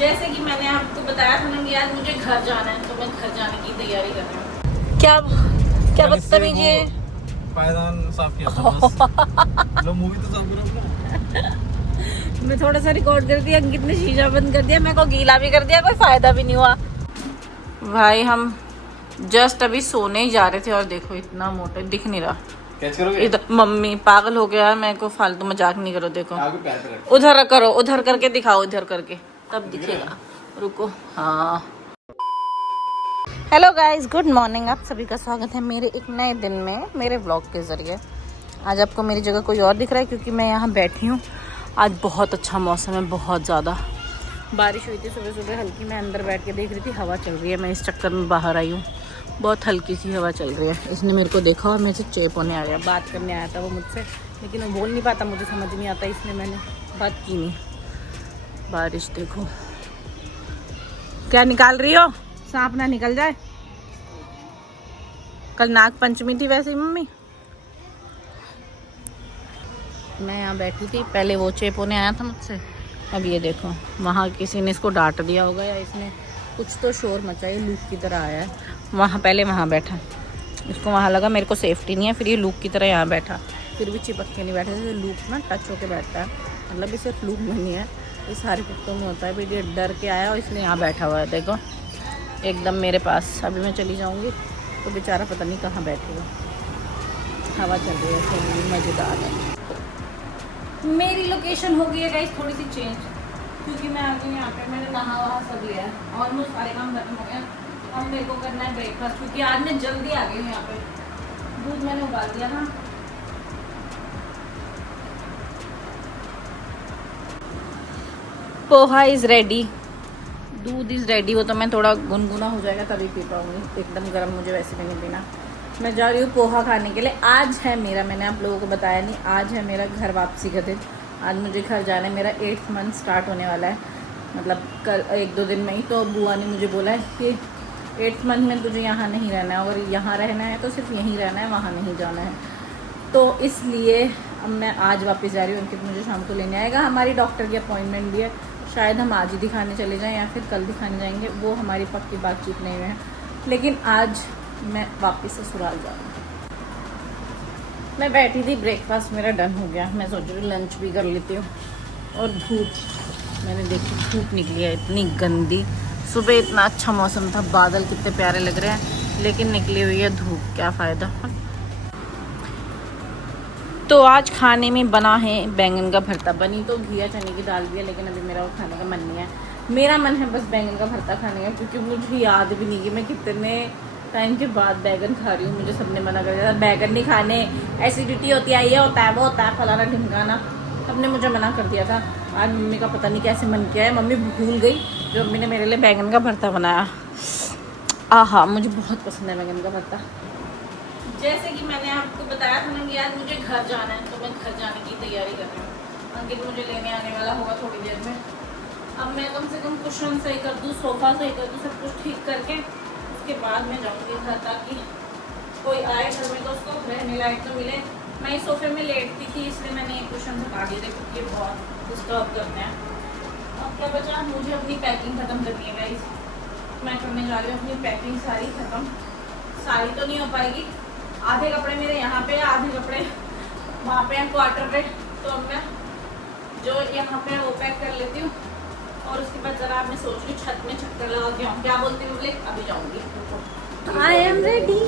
जैसे कि मैंने आपको बताया था ना कि आज मुझे घर जाना है, तो मैं घर जाने की तैयारी कर रही हूँ। क्या क्या बदतमीजी है। पायदान साफ किया था बस। लो मूवी तो साफ करो अपना। मैं थोड़ा सा रिकॉर्ड कर दिया, अंकित ने शीशा बंद कर दिया, मेरे को गीला भी कर दिया, कोई फायदा भी नहीं हुआ। भाई हम जस्ट अभी सोने ही जा रहे थे और देखो इतना मोटा दिख नहीं रहा। कैच करोगे? इधर मम्मी पागल हो गया, मेरे को फालतू मजाक नहीं करो। देखो आगे पैर पे रख। उधर करो, उधर करके दिखाओ, इधर करके तब दिखेगा। रुको, हाँ। Hello guys, good morning. आप सभी का स्वागत है मेरे एक नए दिन में, मेरे व्लॉग के ज़रिए। आज आपको मेरी जगह कोई और दिख रहा है क्योंकि मैं यहाँ बैठी हूँ। आज बहुत अच्छा मौसम है, बहुत ज़्यादा बारिश हुई थी सुबह सुबह हल्की। मैं अंदर बैठ के देख रही थी, हवा चल रही है। मैं इस चक्कर में बाहर आई हूँ, बहुत हल्की सी हवा चल रही है। इसने मेरे को देखा और मेरे से चेप होने आ गया। बात करने आया था वो मुझसे, लेकिन वो बोल नहीं पाता, मुझे समझ नहीं आता, इसलिए मैंने बात की नहीं। बारिश देखो, क्या निकाल रही हो? सांप ना निकल जाए। कल नाग पंचमी थी वैसे ही मम्मी। मैं यहाँ बैठी थी, पहले वो चेप होने आया था मुझसे, अब ये देखो वहाँ किसी ने इसको डांट दिया होगा या इसने कुछ तो शोर मचाई, लूप की तरह आया है। वहाँ पहले वहाँ बैठा, इसको वहाँ लगा मेरे को सेफ्टी नहीं है, फिर ये लूप की तरह यहाँ बैठा। फिर भी चिपक के नहीं बैठा, जैसे लूप में टच होके बैठता है, मतलब ये सिर्फ लूप में नहीं है, ये सारे कुत्तों में होता है। फिर ये डर के आया और इसलिए यहाँ बैठा हुआ है, देखो एकदम मेरे पास। अभी मैं चली जाऊँगी तो बेचारा पता नहीं कहाँ बैठेगा। हवा चल रही है, तो मज़ेदार है। मेरी लोकेशन हो गई है गाइस थोड़ी सी चेंज, क्योंकि मैं आ गई यहाँ पे। मैंने नहा वहा सब लिया है, ऑलमोस्ट सारे काम खत्म हो गया। अब मेरे को करना है ब्रेकफास्ट, क्योंकि आज मैं जल्दी आ गई हूँ यहाँ पे। दूध मैंने उबाल दिया था। पोहा इज़ रेडी, दूध इज़ रेडी। वो तो मैं थोड़ा गुनगुना हो जाएगा तभी पी पाऊँगी, एकदम गर्म मुझे वैसे भी नहीं पीना। मैं जा रही हूँ पोहा खाने के लिए। आज है मेरा, मैंने आप लोगों को बताया नहीं, आज है मेरा घर वापसी का दिन। आज मुझे घर जाना है, मेरा 8th मंथ स्टार्ट होने वाला है, मतलब कल 1-2 दिन में ही। तो बुआ ने मुझे बोला है कि 8th मंथ में तुझे यहाँ नहीं रहना है, अगर यहाँ रहना है तो सिर्फ यहीं रहना है, वहाँ नहीं जाना है। तो इसलिए अब मैं आज वापस जा रही हूँ। अंकित मुझे शाम को लेने आएगा, हमारी डॉक्टर की अपॉइंटमेंट भी है। शायद हम आज ही दिखाने चले जाएँ या फिर कल दिखाने जाएंगे, वो हमारी पक्की बातचीत नहीं है। लेकिन आज मैं वापस ससुराल जा रही हूँ। मैं बैठी थी, ब्रेकफास्ट मेरा डन हो गया। मैं सोच रही हूँ लंच भी कर लेती हूँ। और धूप, मैंने देखी धूप निकली है इतनी गंदी। सुबह इतना अच्छा मौसम था, बादल कितने प्यारे लग रहे हैं, लेकिन निकली हुई है धूप, क्या फ़ायदा। तो आज खाने में बना है बैंगन का भरता। बनी तो घिया चने की दाल भी है, लेकिन अभी मेरा वो खाने का मन नहीं है। मेरा मन है बस बैंगन का भरता खाने का, क्योंकि मुझे याद भी नहीं कि मैं कितने टाइम के बाद बैगन खा रही हूँ। मुझे सबने मना कर दिया था बैगन नहीं खाने, एसिडिटी होती है, ये होता है, वो होता है, फलाना ढिमकाना, सबने मुझे मना कर दिया था। आज मम्मी का पता नहीं कैसे मन किया है, मम्मी भूल गई जो मम्मी ने मेरे लिए बैगन का भरता बनाया। आहा, मुझे बहुत पसंद है बैगन का भरता। जैसे कि मैंने आपको बताया था ना कि आज मुझे घर जाना है, तो मैं घर जाने की तैयारी कर रही हूँ। अंकित मुझे लेने आने वाला होगा थोड़ी देर में। अब मैं कम से कम कुशन सही कर दूँ, सोफ़ा सही कर दूँ, सब कुछ ठीक करके उसके बाद मैं जाऊँगी घर, ताकि कोई आए घर में तो उसको रहने लायक तो मिले। मैं इस सोफे में लेटती थी, इसलिए मैंने एक कुशन हटा दिया था, क्योंकि ये बहुत डिस्टर्ब करते हैं। अब क्या बचा, मुझे अपनी पैकिंग ख़त्म करनी है गाइस। मैं करने जा रही हूँ अपनी पैकिंग सारी ख़त्म। सारी तो नहीं हो पाएगी, आधे कपड़े मेरे यहाँ पे, आधे कपड़े वहाँ पे हैं क्वार्टर पे। तो अब मैं जो यहाँ पे वो पैक कर लेती हूँ, और उसके बाद ज़रा मैं सोच रही हूँ छत में चक्कर लगा के आऊँ। क्या बोलती हूँ बोले, अभी जाऊँगी। आई एम रेडी,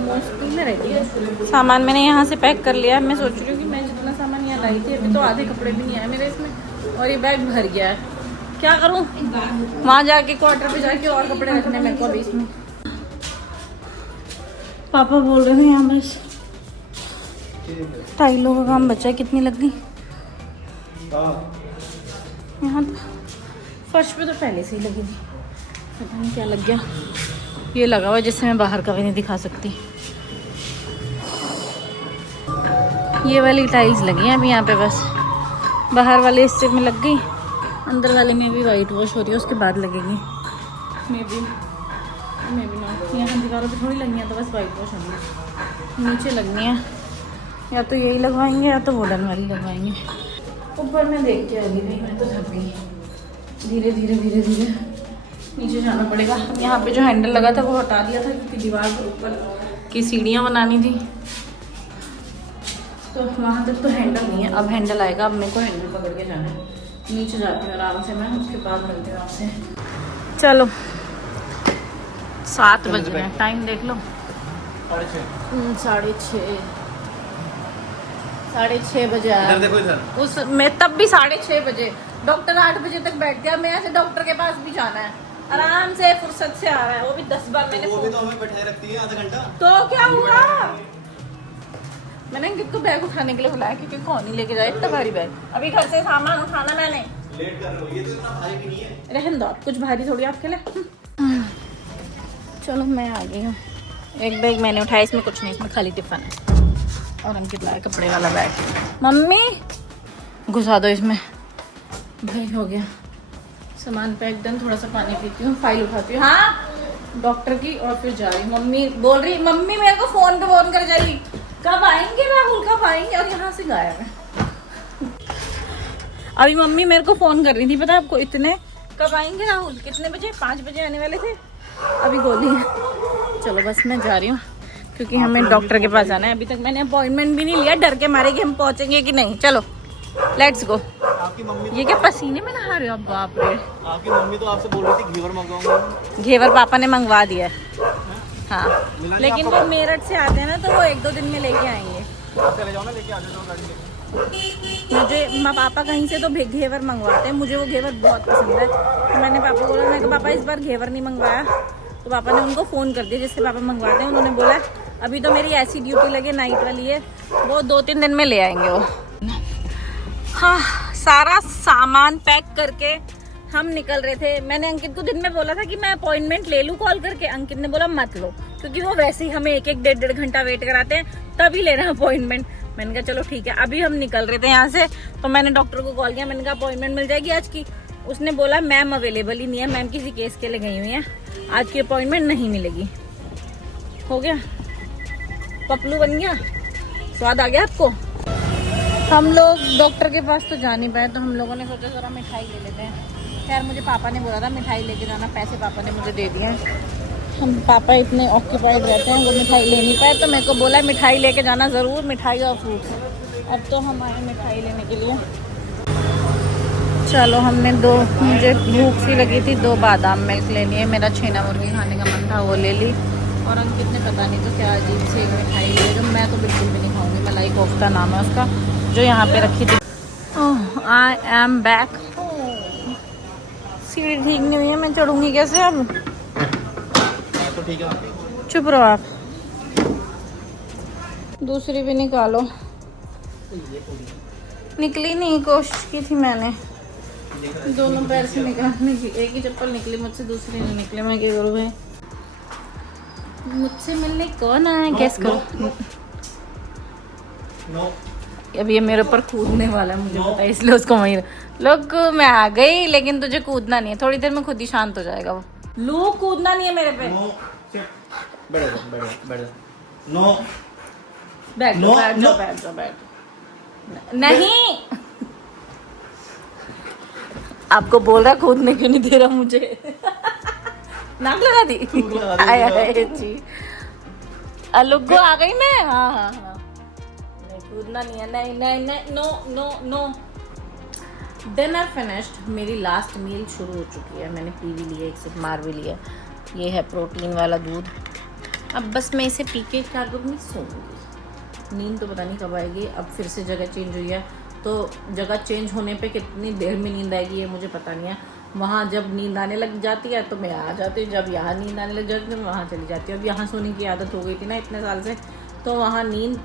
मोस्टली मैं रेडी हूँ। सामान मैंने यहाँ से पैक कर लिया है। मैं सोच रही हूँ कि मैं जितना सामान यहाँ लाई थी, अभी तो आधे कपड़े भी नहीं आए मेरे इसमें, और ये बैग भर गया है। क्या करूँ, वहाँ जाके क्वार्टर पे जाके और कपड़े रखने मेरे को अभी इसमें। पापा बोल रहे थे यहाँ बस टाइलों का काम बचा है। कितनी लग गई यहाँ, तो फर्श पे तो पहले से ही लगी थी, पता नहीं क्या लग गया। ये लगा हुआ जिससे मैं बाहर का भी नहीं दिखा सकती। ये वाली टाइल्स लगी हैं अभी यहाँ पे, बस बाहर वाले हिस्से में लग गई, अंदर वाले में भी वाइट वॉश हो रही है, उसके बाद लगेगी मे बी ना। यहाँ दीवारों पे थोड़ी लगनी है, तो बस वाइट वॉश होंगी। नीचे लगनी है, या तो यही लगवाएंगे या तो वुडन वाली लगवाएंगे। ऊपर में देख के आ गई, मैं तो थक गई। धीरे धीरे धीरे धीरे नीचे जाना पड़ेगा। यहाँ पे जो हैंडल लगा था वो हटा दिया था क्योंकि दीवार के ऊपर की सीढ़ियाँ बनानी थी, तो वहाँ तक तो हैंडल नहीं है। अब हैंडल आएगा, अब मेरे को हैंडल पकड़ के जाना है। नीचे जाती हूँ आराम से मैं, उसके बाद मिलती हूँ आपसे। चलो 7 बज रहे हैं, टाइम देख लो 6:30 बजे आया। देखो इधर उस मैं तब भी 6:30 बजे, डॉक्टर 8 बजे तक बैठ गया। मैं ऐसे डॉक्टर के पास भी जाना है, आराम से फुर्सत से आ रहा है। वो भी 10 बार मैंने वो भी तो हमें बैठाए रखती है आधा घंटा। तो क्या हुआ, मैंने किसको बैग उठाने के लिए बुलाया क्योंकि कौन ही लेके जाए इतना भारी बैग। अभी घर से सामान उठाना मैंने, लेट कर रहे हो, ये तो इतना भारी भी नहीं है। रहने दो, कुछ भारी थोड़ी आपके लिए। चलो मैं आ गई हूँ। एक बैग मैंने उठाया, इसमें कुछ नहीं, इसमें खाली टिफिन है और अंकित लाया कपड़े वाला बैग। मम्मी घुसा दो इसमें। भाई हो गया सामान पैक डन। थोड़ा सा पानी पीती हूँ, फाइल उठाती हूँ हाँ डॉक्टर की, और फिर जा रही। मम्मी बोल रही, मम्मी मेरे को फोन पे फोन कर जाएगी, कब आएंगे राहुल कब आएंगे, और यहाँ से गायब है। अभी मम्मी मेरे को फोन कर रही थी, पता है आपको, इतने कब आएंगे राहुल, कितने बजे, 5 बजे आने वाले थे, अभी गोली है। चलो बस मैं जा रही हूँ क्योंकि हमें डॉक्टर के पास जाना है। अभी तक मैंने अपॉइंटमेंट भी नहीं लिया, डर के मारे कि हम पहुंचेंगे कि नहीं। चलो लेट्स गो। आपकी मम्मी, ये क्या पसीने में नहा रहे हो आप, बाप रे। आपकी मम्मी तो आपसे बोल रही थी घेवर मंगाऊंगा। घेवर पापा ने मंगवा दिया है हाँ, लेकिन वो मेरठ से आते हैं ना, तो वो 1-2 दिन में लेके आएंगे। चले जाओ ना, लेके आ जाओ गाड़ी लेके। मुझे माँ पापा कहीं से तो घेवर मंगवाते हैं, मुझे वो घेवर बहुत पसंद है। तो मैंने पापा को बोला, मैं कहा पापा इस बार घेवर नहीं मंगवाया, तो पापा ने उनको फ़ोन कर दिया जिससे पापा मंगवाते हैं। उन्होंने बोला अभी तो मेरी ऐसी ड्यूटी लगे नाइट वाली है, वो 2-3 दिन में ले आएंगे वो। हाँ सारा सामान पैक करके हम निकल रहे थे। मैंने अंकित को दिन में बोला था कि मैं अपॉइंटमेंट ले लूँ कॉल करके, अंकित ने बोला मत लो क्योंकि वो वैसे ही हमें 1-1 1.5 घंटा वेट कराते हैं, तभी ले रहे हैं अपॉइंटमेंट। मैंने कहा चलो ठीक है। अभी हम निकल रहे थे यहाँ से, तो मैंने डॉक्टर को कॉल किया, मैंने कहा अपॉइंटमेंट मिल जाएगी आज की। उसने बोला मैम अवेलेबल ही नहीं है, मैम किसी केस के लिए गई हुई है, आज की अपॉइंटमेंट नहीं मिलेगी। हो गया, पपलू बन गया, स्वाद आ गया आपको। हम लोग डॉक्टर के पास तो जा नहीं पाए, तो हम लोगों ने सोचा जरा मिठाई ले लेते हैं। खैर मुझे पापा ने बोला था मिठाई लेके जाना, पैसे पापा ने मुझे दे दिए हैं। हम पापा इतने ऑक्यूपाइड रहते हैं, वो मिठाई ले नहीं पाए, तो मेरे को बोला मिठाई लेके जाना ज़रूर, मिठाई और फ्रूट्स। अब तो हम आए मिठाई लेने के लिए। चलो हमने मुझे भूख सी लगी थी, 2 बादाम मिल्क लेनी है, मेरा छेना मुर्गी खाने का मन था, वो ले ली। और अंकित ने पता नहीं तो क्या अजीब सी एक मिठाई ली, जो मैं तो बिल्कुल भी नहीं खाऊंगी। मलाई कोफ्ता नाम है उसका, जो यहाँ पे रखी थी। I am back. सीढ़ी ठीक नहीं हुई है, मैं चढ़ूंगी कैसे अब। तो ठीक है, चुप रहो आप, दूसरी भी निकालो। निकली नहीं, कोशिश की थी मैंने दोनों पैर से निकालने की, एक ही चप्पल निकली मुझसे, दूसरी नहीं निकली। मैं क्या करूँ भाई, मुझसे मिलने कौन आया गेस करो। अब ये मेरे ऊपर कूदने वाला है, मुझे पता है, इसलिए उसको वहीं लोग। मैं आ गई, लेकिन तुझे कूदना नहीं है, थोड़ी देर में खुद ही शांत हो जाएगा वो। लोग कूदना नहीं है मेरे पे। बैठ जाओ। नो बैठ जाओ, बैठ जाओ, बैठ जाओ, बैठ जाओ। नहीं आपको बोल रहा कूदने क्यों नहीं दे रहा मुझे। नाक लगा दी, आया जी। अलुगो आ गई मैं। हाँ हाँ हाँ, नहीं कूदना नहीं है, नहीं नहीं नहीं, no no no. Dinner finished, मेरी लास्ट मील शुरू हो चुकी है। मैंने पी भी लिया, एक सिप मार भी लिया। ये है प्रोटीन वाला दूध। अब बस मैं इसे पी के क्या करूँगी, सोऊंगी। नींद तो पता नहीं कब आएगी। अब फिर से जगह चेंज हुई है, तो जगह चेंज होने पे कितनी देर में नींद आएगी ये मुझे पता नहीं है। वहाँ जब नींद आने लग जाती है तो मैं आ जाती हूँ, जब यहाँ नींद आने लग जाती है तो मैं वहाँ चली जाती हूँ। अब यहाँ सोने की आदत हो गई थी ना इतने साल से, तो वहाँ नींद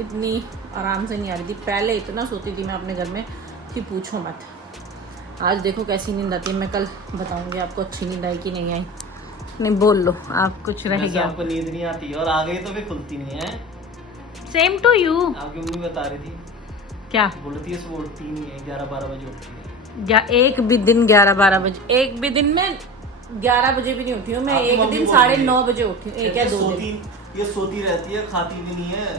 इतनी आराम से नहीं आ रही थी। पहले इतना सोती थी मैं अपने घर में कि पूछो मत। आज देखो कैसी नींद आती है। मैं कल बताऊँगी आपको अच्छी नींद आई कि नहीं आई। नहीं बोल लो आप, कुछ रह गया। आपको नींद नहीं आती और आ गई तो भी खुलती नहीं है। Same to you. आपकी मम्मी बता रही थी, क्या बोलती है, सुबह उठती नहीं है, 11-12 बजे उठती है। या एक भी दिन 11-12 बजे, एक भी दिन में 11 बजे भी नहीं उठी हूँ मैं। एक दिन 9:30 बजे उठी हूँ, एक या 2 दिन। ये सोती रहती है, खाती भी नहीं है।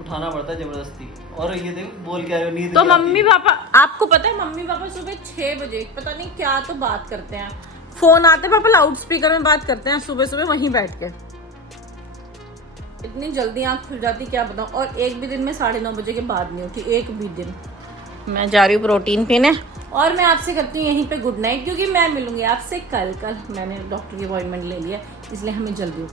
उठाना पड़ता है जबरदस्ती। और ये देखो बोल क्या रहे हो, नींद तो नहीं आती। मम्मी पापा, आपको पता है मम्मी पापा सुबह 6 बजे पता नहीं क्या तो बात करते हैं, फोन आते पापा लाउड स्पीकर में बात करते हैं सुबह सुबह वहीं बैठ के। इतनी जल्दी आँख खुल जाती क्या बताऊं। और एक भी दिन में 9:30 बजे के बाद नहीं उठी, एक भी दिन। मैं जा रही हूँ प्रोटीन पीने और मैं आपसे करती हूँ यहीं पे गुड नाइट, क्योंकि मैं मिलूंगी आपसे कल मैंने डॉक्टर की अपॉइंटमेंट ले लिया, इसलिए हमें जल्दी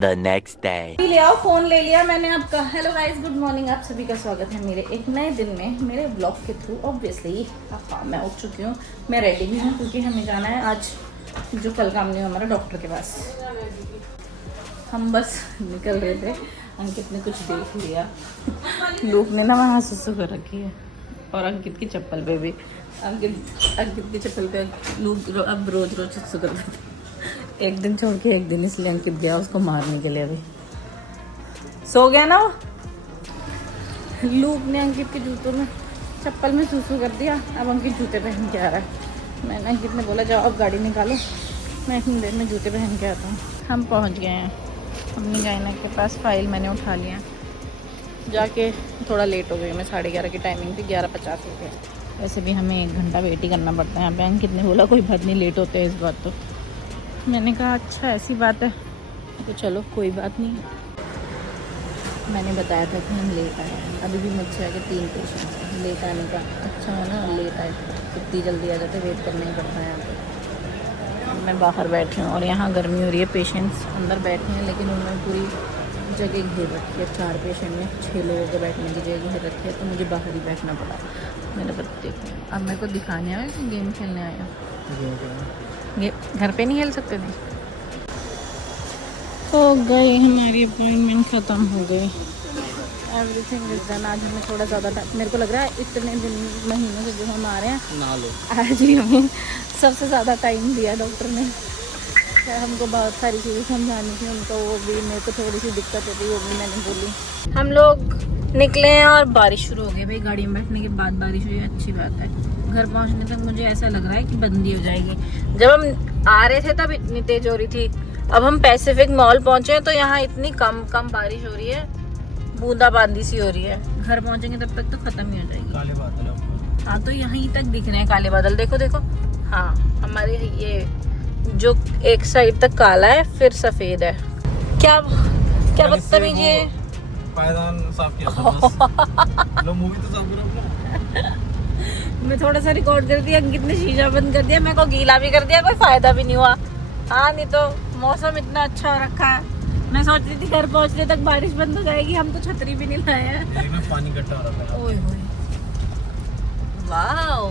The next day. ले आओ, फोन ले लिया मैंने आपका। हेलो गाइस, गुड मॉर्निंग, आप सभी का स्वागत है मेरे एक नए दिन में, मेरे ब्लॉग के थ्रू। ऑब्वियसली हाँ, मैं उठ चुकी हूँ, मैं रेडी भी हूँ क्योंकि हमें जाना है आज जो कल काम नहीं हमारा डॉक्टर के पास। हम बस निकल रहे थे, अंकित ने कुछ देख लिया, लोग ने ना वहाँ सुसु कर रखी है और अंकित की चप्पल पे भी, अंकित की चप्पल पे लोग अब रोज सुसु कर देते, एक दिन छोड़ के एक दिन, इसलिए अंकित गया उसको मारने के लिए। अभी सो गया ना वो, लूक ने अंकित के जूतों में चप्पल में सुसु कर दिया, अब अंकित जूते पहन के आ रहा है। मैंने अंकित ने बोला जाओ अब गाड़ी निकालो, मैं इतनी देर में जूते पहन के आता हूँ। हम पहुँच गए हैं अपनी गायना के पास, फाइल मैंने उठा लिया, जाके थोड़ा लेट हो गई मैं, 11:30 की टाइमिंग थी, 11:50 हो गया। वैसे भी हमें 1 घंटा वेट ही करना पड़ता है यहाँ पे। अंकित ने बोला कोई बात नहीं, लेट होते हैं इस बात। तो मैंने कहा अच्छा ऐसी बात है तो चलो कोई बात नहीं। मैंने बताया था कि हम लेट आए, अभी भी मुझसे आगे 3 पेशेंट हैं। लेट आने का अच्छा है ना, लेट आए कितनी जल्दी आ जाते, वेट करना ही पड़ता है यहाँ पे। मैं बाहर बैठी हूँ और यहाँ गर्मी हो रही है, पेशेंट्स अंदर बैठे हैं लेकिन उन्होंने पूरी जगह घेर रखी है। 4 पेशेंट में 6 लोगों के बैठने की जगह घेर रखी है, तो मुझे बाहर ही बैठना पड़ा। मेरे बच्चे अब मेरे को दिखाने आया कि गेम खेलने आया, ये घर पे नहीं खेल सकते थे। हो गई हमारी अपॉइंटमेंट, ख़त्म हो गई, एवरीथिंग इज डन। आज हमें थोड़ा ज़्यादा टाइम, मेरे को लग रहा है इतने दिन महीनों से जो हम आ रहे हैं ना लो, आज ही हमें सबसे ज़्यादा टाइम दिया डॉक्टर ने। हमको बहुत सारी चीज़ें समझानी थी उनको, वो भी मेरे को थोड़ी सी दिक्कत होती, वो भी मैंने बोली। हम लोग निकले हैं और बारिश शुरू हो गई भाई, गाड़ी में बैठने के बाद बारिश हुई, अच्छी बात है। घर पहुंचने तक मुझे ऐसा लग रहा है कि बंदी हो जाएगी। जब हम आ रहे थे तब इतनी तेज हो रही थी, अब हम पैसिफिक मॉल पहुंचे हैं तो यहाँ इतनी कम बारिश हो रही है, बूंदाबांदी सी हो रही है। घर पहुंचेंगे तब तक तो खत्म ही हो जाएगी। काले बादल है। हाँ तो यहीं तक दिख रहे हैं काले बादल, देखो देखो। हाँ हमारे ये जो एक साइड तक काला है फिर सफेद है। क्या क्या बदतमीजी है। पायदान साफ किया था बस। लो मूवी तो साफ करो अपना। मैं थोड़ा सा रिकॉर्ड कर दिया, अंकित ने शीशा बंद कर दिया, मेरे को गीला भी कर दिया, कोई फायदा भी नहीं हुआ। हाँ नहीं तो मौसम इतना अच्छा हो रखा है, मैं सोच रही थी घर पहुंचने तक बारिश बंद हो जाएगी, हम तो छतरी भी नहीं लाए हैं। में पानी इकट्ठा हो रहा था। ओए होए, वाओ,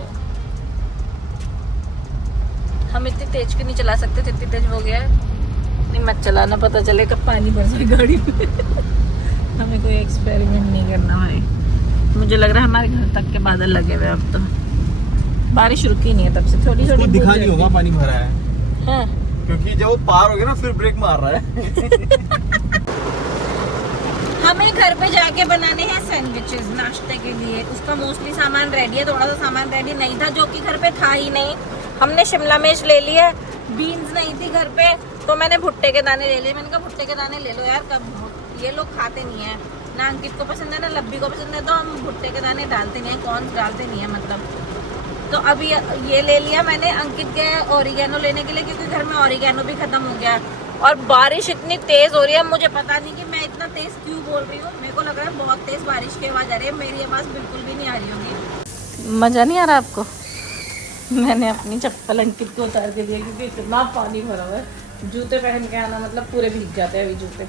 हम इतनी तेज क्यों नहीं चला सकते, जितनी तेज हो गया है। नहीं मत चलाना, पता चले कब पानी भर जाए गाड़ी में। हमें कोई एक्सपेरिमेंट नहीं करना भाई। मुझे लग रहा है हमारे घर तक के बादल लगे हुए, अब तो बारिश रुकी नहीं है तब से, थोड़ी थोड़ी दिखा नहीं होगा पानी भरा है, हाँ। क्योंकि जब वो पार हो गया ना फिर ब्रेक मार रहा है। हमें घर पे जाके बनाने हैं सैंडविचेस नाश्ते के लिए, उसका मोस्टली सामान रेडी है, थोड़ा सा सामान रेडी नहीं था जो कि घर पे था ही नहीं। हमने शिमला मिर्च ले लिया, बीन्स नहीं थी घर पे तो मैंने भुट्टे के दाने ले लिए। मैंने कहा भुट्टे के दाने ले लो यार, कब ये लोग खाते नहीं है, ना अंकित को पसंद है ना लब्बी को पसंद है, तो हम भुट्टे के दाने डालते नहीं है, कौन डालते नहीं है मतलब। तो अभी ये ले लिया मैंने अंकित के ओरिगेनो लेने के लिए, क्योंकि घर में ओरिगेनो भी खत्म हो गया। और बारिश इतनी तेज हो रही है, मुझे पता नहीं कि मैं इतना तेज क्यों बोल रही हूँ, मेरे को लग रहा है बहुत तेज बारिश की आवाज आ रही है, मेरी आवाज बिल्कुल भी नहीं आ रही होगी। मजा नहीं आ रहा आपको? मैंने अपनी चप्पल अंकित को उतार के दिया क्योंकि इतना पानी भरा हुआ है, जूते पहन के आना मतलब पूरे भीग जाते हैं अभी जूते,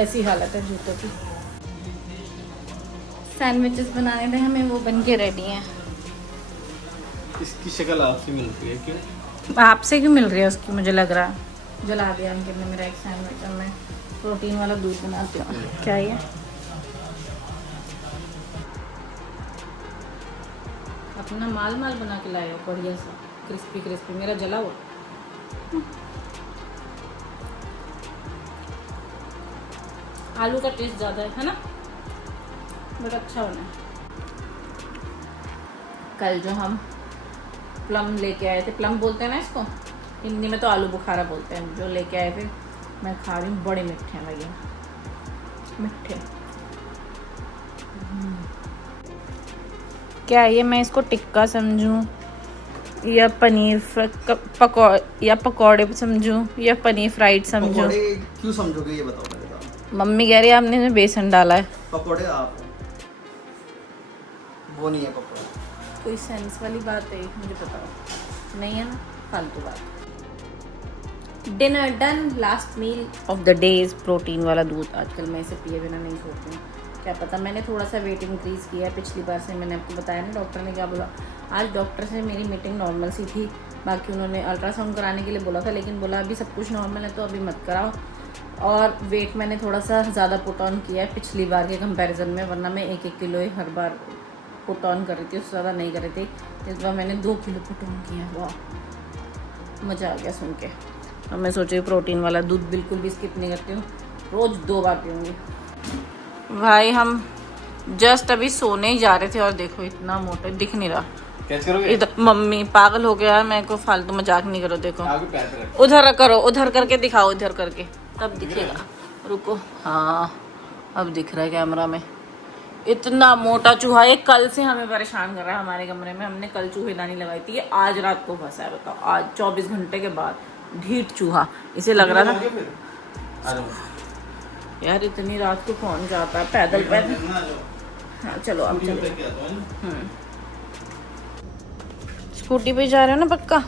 ऐसी हालत है जूतों की। सैंडविचेस बनाने थे हमें, वो बन के रेडी हैं। इसकी शक्ल आपसे मिलती है क्यों? आपसे क्यों मिल रही है उसकी, मुझे लग रहा है। जला दिया अंकित ने मेरा एक सैंडविच, मैं प्रोटीन वाला दूध बनाती हूँ। क्या ये अपना माल बना के लाए हो बढ़िया सा, क्रिस्पी क्रिस्पी, मेरा जला हुआ। आलू का टेस्ट ज़्यादा है ना, बड़ा अच्छा बना है। कल जो हम प्लम लेके आए थे, प्लम बोलते हैं ना इसको हिंदी में, तो आलू बुखारा बोलते हैं, जो लेके आए थे मैं खा रही हूँ, बड़े मीठे लगे, मीठे। क्या है ये, मैं इसको टिक्का समझूं या पकौड़े समझूं या पनीर फ्राइड समझूं? पकोड़े क्यों समझोगे ये बताओ मेरे को। मम्मी कह रही है आपने इसमें बेसन डाला है। पकोड़े आप वो नहीं है पकोड़े। कोई सेंस वाली बात है मुझे बताओ, नहीं है ना, फालतू बात। Dinner done, last meal of the day is protein वाला दूध। आजकल मैं इसे पिए बिना नहीं सोती हूँ, क्या पता। मैंने थोड़ा सा वेट इंक्रीज़ किया है पिछली बार से, मैंने आपको बताया ना डॉक्टर ने क्या बोला। आज डॉक्टर से मेरी मीटिंग नॉर्मल सी थी, बाकी उन्होंने अल्ट्रासाउंड कराने के लिए बोला था, लेकिन बोला अभी सब कुछ नॉर्मल है तो अभी मत कराओ। और वेट मैंने थोड़ा सा ज़्यादा पुट ऑन किया है पिछली बार के कंपैरिजन में, वरना मैं 1-1 kilo he her bar put on कर रही थी, उससे ज़्यादा नहीं कर रही थी। इस बार मैंने 2 किलो पुट ऑन किया। वाह, मज़ा आ गया सुन के। अब मैं सोच रही हूँ प्रोटीन वाला दूध बिल्कुल भी स्किप नहीं करती हूँ, रोज़ 2 बार पीऊँगी। भाई हम जस्ट अभी सोने ही जा रहे थे और देखो इतना मोटा दिख नहीं रहा। कैच करोगे? इधर मम्मी पागल हो गया है, मेरे को फालतू मजाक नहीं करो। देखो आगे पैर पे रख। उधर करो, उधर करके दिखाओ, इधर करके तब दिखेगा। रुको, हाँ अब दिख रहा है कैमरा में। इतना मोटा चूहा, ये कल से हमें परेशान कर रहा है हमारे कमरे में। हमने कल चूहेदानी लगाई थी, ये आज रात को फंसा है। बताओ, आज 24 घंटे के बाद ढीठ चूहा। इसे लग रहा था आ जाओ यार इतनी रात को कौन जाता है पैदल पैदल। आ जाओ। हाँ चलो अब चलो। क्या तो स्कूटी पे जा रहे हो ना पक्का?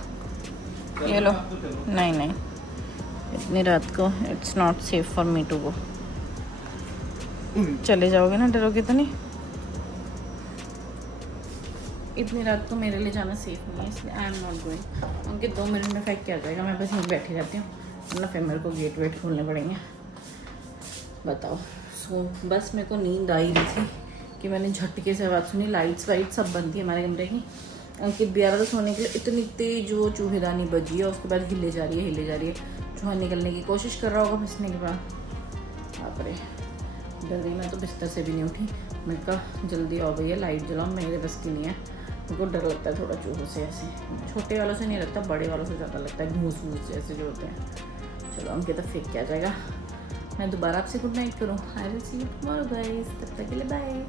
ये लो। नहीं नहीं, इतनी रात को it's not safe for me to go. चले जाओगे ना, डरोगे तो नहीं? इतनी रात को मेरे लिए जाना सेफ नहीं है, इसलिए आई एम नॉट गोइंग। उनके 2 मिनट में फेंक के आ जाएगा, मैं बस यहीं बैठी रहती हूँ, वरना फिर मेरे को गेट वेट खोलने पड़ेंगे। बताओ, सो बस मेरे को नींद आ ही रही थी कि मैंने झटके से आवाज़ सुनी। लाइट्स वाइट सब बंद थी हमारे कमरे की। अंकित भी आ रहा था सोने के लिए, इतनी तेज वो चूहेदानी बजी है, उसके बाद हिले जा रही है। चूहा निकलने की कोशिश कर रहा होगा फंसने के बाद। बाप रे, डर गई मैं तो, बिस्तर से भी नहीं उठी। मैं कहा जल्दी आओ भैया, लाइट जलाओ, मेरे बस की नहीं है। मेरे को डर लगता है थोड़ा चूहों से, ऐसे छोटे वालों से नहीं लगता, बड़े वालों से ज़्यादा लगता है, घूस जैसे जो होते हैं। चलो अंकित तो फेंक के आ जाएगा। मैं दोबारा आपसे गुड नाइट करूँ। I will see you tomorrow guys, तब तक के लिए बाय।